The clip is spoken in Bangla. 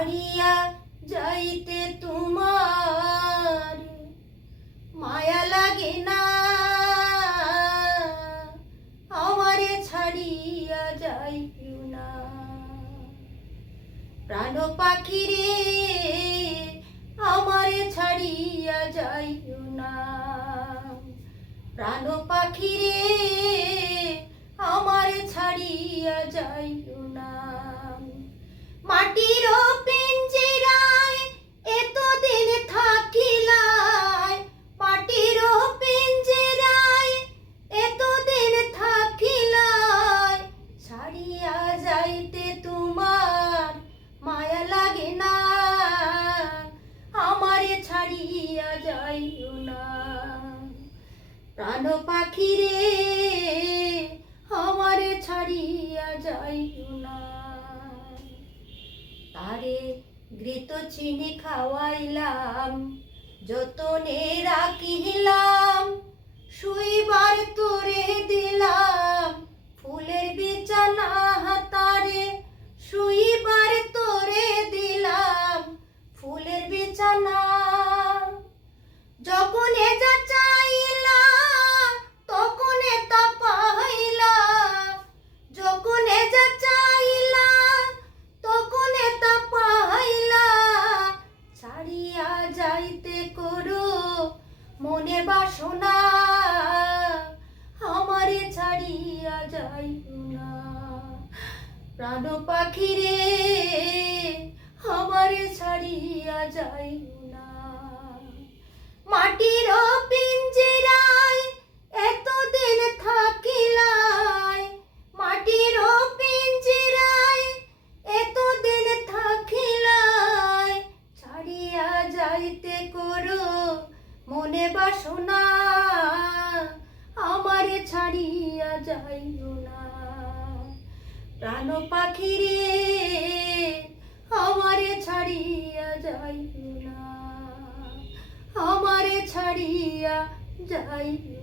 ছাড়িয়া যাইতে তোমার মায়া লাগে না, আমারে ছাড়িয়া যাইও না। প্রাণ পাখি রে আমারে ছাড়িয়া যাইও না, প্রাণ পাখি রে আমারে ছাড়িয়া যাইও না। মাটির পিঞ্জিরায় এতদিন থাকিলাই, মাটির পিঞ্জিরায় এতদিন থাকিলাই, ছাড়িয়া যাইতে তোমার মায়া লাগে না, আমারে ছাড়িয়া যাইও না। প্রাণ পাখি রে আমারে ছাড়িয়া যাইও না। তারে ঘৃত চিনি খাওয়াইলাম, যতনে রাখিলাম, শুইবার তোরে দিলাম ফুলের বিছানা, তারে শুইবার তোরে দিলাম ফুলের বিছানা। যখন যা চাইলা তখন তা পাইলা, যখন যা চাইলা তখন তা পাইলা, ছাড়িয়া যাইতে করো মনে বাসনা, আমারে ছাড়িয়া যাইও না। প্রাণ পাখি রে আমারে ছাড়িয়া যাইও না। মাটির পিঞ্জিরায় এতদিন থাকিলাই, মাটির পিঞ্জিরায় এতদিন থাকিলাই, ছাড়িয়া যাইতে করো মনে বাসনা, আমারে ছাড়িয়া যাইও না। প্রাণ পাখি রে আমারে ছাড়িয়া যাইও না, আমারে ছাড়িয়া যাইও